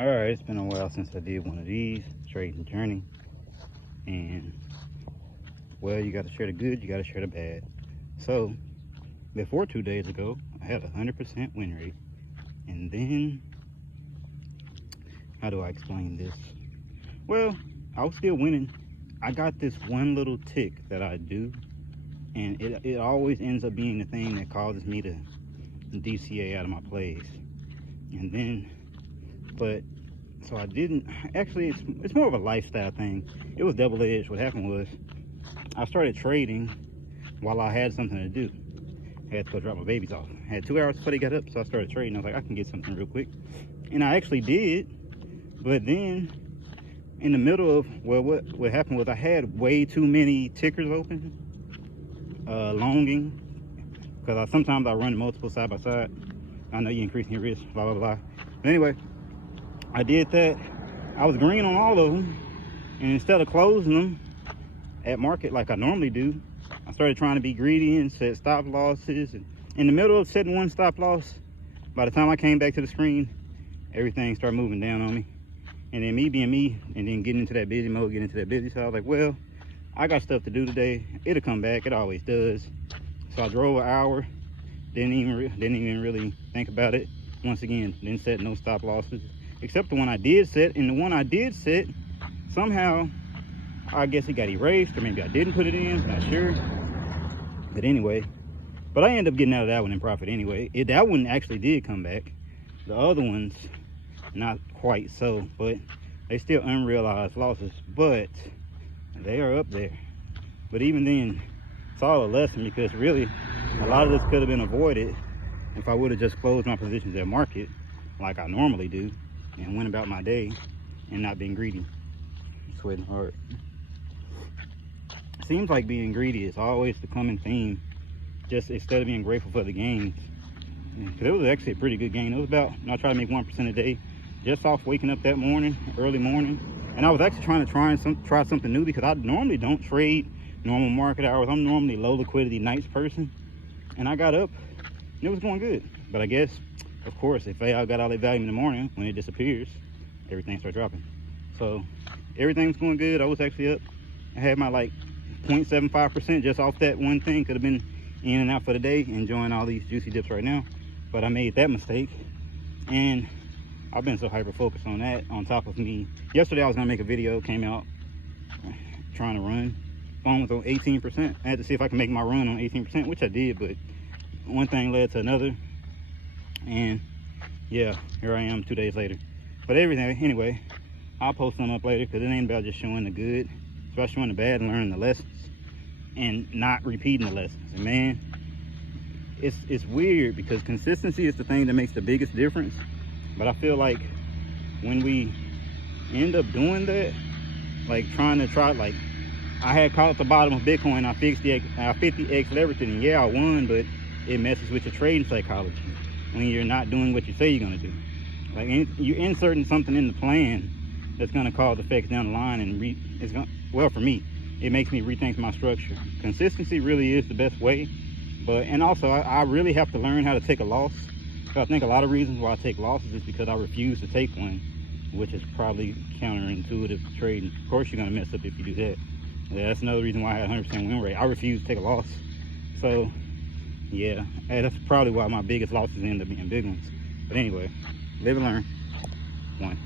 All right, it's been a while since I did one of these, trading journey. And, well, you got to share the good, you got to share the bad. So, before 2 days ago, I had a 100% win rate. And then, how do I explain this? Well, I was still winning. I got this one little tick that I do, and it always ends up being the thing that causes me to DCA out of my plays. And then, so I didn't, actually it's more of a lifestyle thing. It was double-edged. What happened was I started trading while I had something to do. I had to go drop my babies off. I had 2 hours before they got up, so I started trading. I was like, I can get something real quick. And I actually did, but then in the middle of, well, what happened was I had way too many tickers open, longing, because sometimes I run multiple side by side. I know you're increasing your risk, blah, blah, blah. But anyway, I did that. I was green on all of them, and instead of closing them at market like I normally do, I started trying to be greedy and set stop losses. And in the middle of setting one stop loss, by the time I came back to the screen, everything started moving down on me. And then me being me, and then getting into that busy mode, so I was like, well, I got stuff to do today. It'll come back. It always does. So I drove an hour, didn't even really think about it. Once again, didn't set no stop losses, except the one I did set. And the one I did set, somehow, I guess it got erased, or maybe I didn't put it in, not sure. But anyway, but I ended up getting out of that one in profit anyway. That one actually did come back. The other ones, not quite so, but they still unrealized losses, but they are up there. But even then, it's all a lesson, because really a lot of this could have been avoided if I would have just closed my positions at market like I normally do and went about my day and not been greedy, sweating hard. Seems like being greedy is always the common theme, just instead of being grateful for the gains. Because it was actually a pretty good gain. It was about, I try to make 1% a day, just off waking up that morning, early morning. And I was actually trying to try something new, because I normally don't trade normal market hours. I'm normally low liquidity nights person. And I got up and it was going good. But I guess, of course, if I got all that value in the morning, when it disappears, everything starts dropping. So everything's going good. I was actually up. I had my like 0.75% just off that one thing. Could have been in and out for the day, enjoying all these juicy dips right now. But I made that mistake. And I've been so hyper focused on that, on top of me. Yesterday I was gonna make a video, came out trying to run. Phone was on 18%. I had to see if I can make my run on 18%, which I did, but one thing led to another. And yeah, here I am 2 days later. But anyway, I'll post some up later, because it ain't about just showing the good. It's about showing the bad and learning the lessons and not repeating the lessons. And man, it's weird, because consistency is the thing that makes the biggest difference. But I feel like when we end up doing that, like like I had caught at the bottom of Bitcoin, I 50x everything, and yeah, I won, but it messes with your trading psychology when you're not doing what you say you're gonna do. Like you're inserting something in the plan that's gonna cause effects down the line, and well, for me, it makes me rethink my structure. Consistency really is the best way, and also I really have to learn how to take a loss. So I think a lot of reasons why I take losses is because I refuse to take one, which is probably counterintuitive to trading. Of course, you're gonna mess up if you do that. That's another reason why I had 100% win rate. I refuse to take a loss. So yeah, that's probably why my biggest losses end up being big ones. But anyway, live and learn. One.